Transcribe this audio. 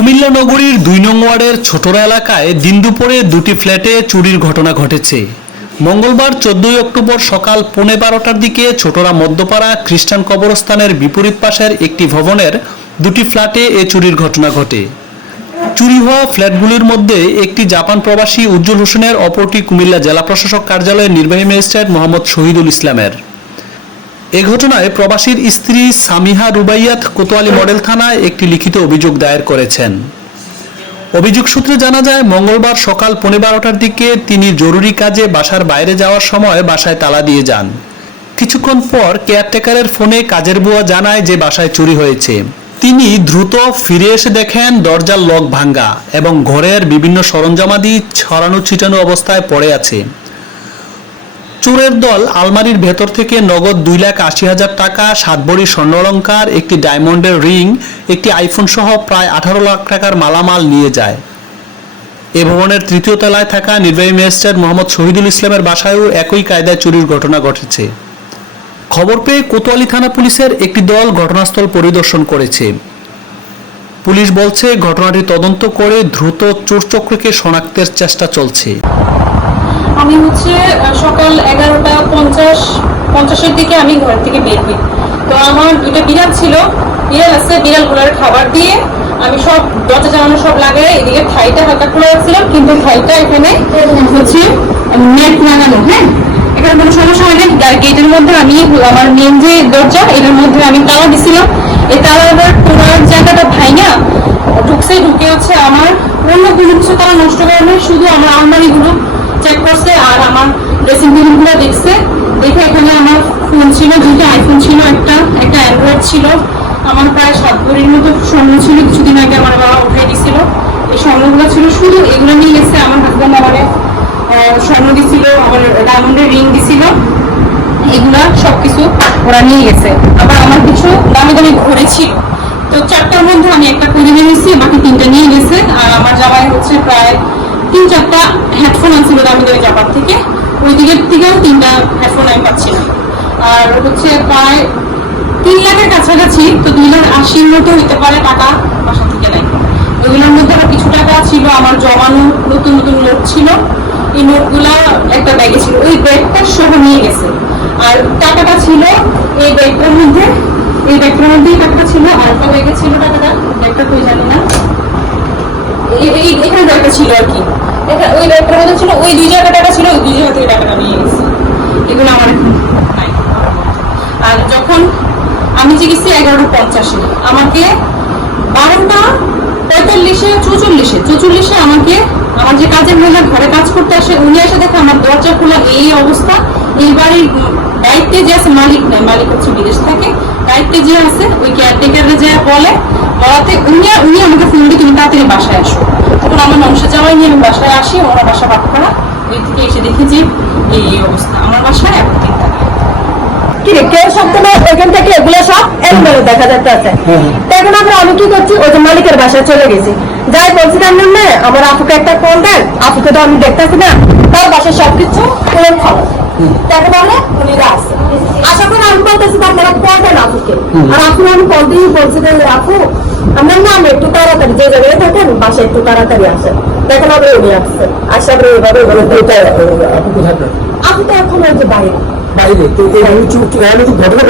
কুমিল্লা নগরীর দুই নং ওয়ার্ডের ছোটরা এলাকায় দিন দুপুরে দুটি ফ্ল্যাটে চুরির ঘটনা ঘটেছে। মঙ্গলবার চোদ্দই অক্টোবর সকাল পৌনে বারোটার দিকে ছোটরা মধ্যপাড়া খ্রিস্টান কবরস্থানের বিপরীত পাশের একটি ভবনের দুটি ফ্ল্যাটে এ চুরির ঘটনা ঘটে। চুরি হওয়া ফ্ল্যাটগুলির মধ্যে একটি জাপান প্রবাসী উজ্জ্বল হোসেনের, অপরটি কুমিল্লা জেলা প্রশাসক কার্যালয়ের নির্বাহী ম্যাজিস্ট্রেট মোহাম্মদ শহীদুল ইসলামের। এ ঘটনায় প্রবাসীর স্ত্রী সামিহা রুবাইয়াত কোতোয়ালি মডেল থানায় একটি লিখিত অভিযোগ দায়ের করেছেন। অভিযোগ সূত্রে জানা যায়, মঙ্গলবার সকাল পৌনে বারোটার দিকে তিনি জরুরি কাজে বাসার বাইরে যাওয়ার সময় বাসায় তালা দিয়ে যান। কিছুক্ষণ পর কেয়ারটেকারের ফোনে কাজের বুয়া জানায় যে বাসায় চুরি হয়েছে। তিনি দ্রুত ফিরে এসে দেখেন, দরজার লক ভাঙ্গা এবং ঘরের বিভিন্ন সরঞ্জামাদি ছড়ানো ছিটানো অবস্থায় পড়ে আছে। চোরের দল আলমারির ভেতর থেকে নগদ দুই লাখ আশি হাজার টাকা সাত ভরি স্বর্ণলঙ্কার, একটি ডায়মন্ডের রিং, একটি আইফোন সহ প্রায় আঠারো লাখ টাকার মালামাল নিয়ে যায়। এ ভবনের তৃতীয় তলায় থাকা নির্বাহী ম্যাজিস্ট্রেট মোহাম্মদ শহীদুল ইসলামের বাসায়ও একই কায়দায় চুরির ঘটনা ঘটেছে। খবর পেয়ে কোতোয়ালি থানা পুলিশের একটি দল ঘটনাস্থল পরিদর্শন করেছে। পুলিশ বলছে, ঘটনাটি তদন্ত করে দ্রুত চোর চক্রকে শনাক্তের চেষ্টা চলছে। আমি হচ্ছে সকাল এগারোটা পঞ্চাশ, পঞ্চাশের দিকে আমি ঘর থেকে বের হই। তো আমার দুটো বিড়াল ছিল। বিড়াল আছে বিড়ালগুলোর খাবার দিয়ে আমি সব দরজা জানানো সব লাগাই এদিকে থাইটা হালকা খোলা রাখছিলাম কিন্তু থাইটা এখানে হচ্ছে নেট লাগানো হ্যাঁ? এখানে কোনো সমস্যা হয়নি আর গেটের মধ্যে আমি, আমার মেন যে দরজা, এটার মধ্যে আমি তালা দিছিলাম। এই তালার খোলার জায়গাটা ভাইঙা ঢুকছে, ঢুকে হচ্ছে আমার অন্য কোনো কিছু তারা নষ্ট করে শুধু আমার আলমারিগুলো। চেক করছে আর আমার ড্রেসিং টেবিলগুলো দেখছে। দেখে এখানে আমার ফোন ছিল, দুইটা আইফোন ছিল, একটা একটা অ্যান্ড্রয়েড ছিল। আমার প্রায় সাত ভরির মতো স্বর্ণ ছিল, কিছুদিন আগে আমার বাবা উঠে দিছিল। এই স্বর্ণগুলো ছিল শুধু এগুলো নিয়ে গেছে। আমার হাজব্যান্ড আমারে স্বর্ণ দিছিল, আমার ডায়মন্ডের রিং দিছিল। এগুলা সবকিছু ওরা নিয়ে গেছে। আবার আমার কিছু দামি দামি ঘড়ি ছিল। তো চারটার মধ্যে আমি একটা করে নিয়েছি, বাকি তিনটা নিয়ে গেছে। আর আমার জামাই হচ্ছে প্রায় তিন চারটা হেডফোন আনছিল দামি দামি জাপান থেকে। ওই দিকের থেকেও তিনটা হেডফোন আমি পাচ্ছি না। আর হচ্ছে প্রায় তিন লাখের কাছাকাছি, তো দুই লাখ আশির মতো হইতে পারে টাকা বাসা থেকে নাই ওইগুলোর মধ্যে আবার কিছু টাকা ছিল, আমার জমানো নতুন নতুন নোট ছিল। এই নোটগুলা একটা ব্যাগে ছিল। ওই ব্যাগটা সহ নিয়ে গেছে। আর টাকাটা ছিল এই ব্যাগটার মধ্যে, এই ব্যাগটার মধ্যেই টাকাটা ছিল আর একটা ব্যাগে ছিল টাকাটা। ব্যাগটা কই জানি না এই- এই- এখানে ব্যাগটা ছিল আর কি। এটা- ওই ব্যাগটার মধ্যে ছিল, ওই দুই জায়গা টাকা ছিল, ওই দুই জায়গা থেকে টাকাটা নিয়ে গেছে এগুলো আমার নাই। আর যখন আমি যে গেছি এগারোটা পঞ্চাশে, আমাকে বারোটা পঁয়তাল্লিশে, চৌচল্লিশে চৌচল্লিশে আমাকে, আমার যে কাজের মহিলা ঘরে কাজ করতে আসে, উনি এসে দেখে আমার দরজা খোলা, এই অবস্থা। এই বাড়ির দায়িত্বে যে আছে মালিক নাই মালিক হচ্ছে বিদেশ থাকে, দায়িত্বে যে আছে, ওই কেয়ারটেকারে যে বলে, বলাতে উনি উনি আমাকে ফোন দিয়ে, তুমি তাড়াতাড়ি বাসায় আসো। তখন আমার নমসা যাওয়াই নিয়ে আমি বাসায় আসি ওরা বাসা বাদ করা ওই থেকে এসে দেখি যে এই অবস্থা। আমার বাসায় এখন তিন কি রে, কেউ সপ্তাহ এখান থেকে এগুলো সব এলোমেলো দেখা যাচ্ছে এখন আমরা আমি কি করছি? ওই যে মালিকের বাসায় চলে গেছি। যাই বলছিলাম না আমার আপুকে একটা কল দেন আপুকে তো আমি দেখতেছি না। তার বাসায় সবকিছু খবর তাকে বলে উনি আসছে আশা করে আমি বলতেছি আপনারা কল দেন আপুকে। আর আপু আমি কল দিয়ে বলছি আপু আমার নাম একটু তাড়াতাড়ি যে জায়গায় থাকেন বাসা একটু তাড়াতাড়ি আসেন। দেখেন আমরা উনি আসছে। আশা করি এভাবে আপনি কোথায়? আপনার? তো এখন আর যে বাইরে। বাইরে? তো এই আমি চুপ আমি তো ঘটনা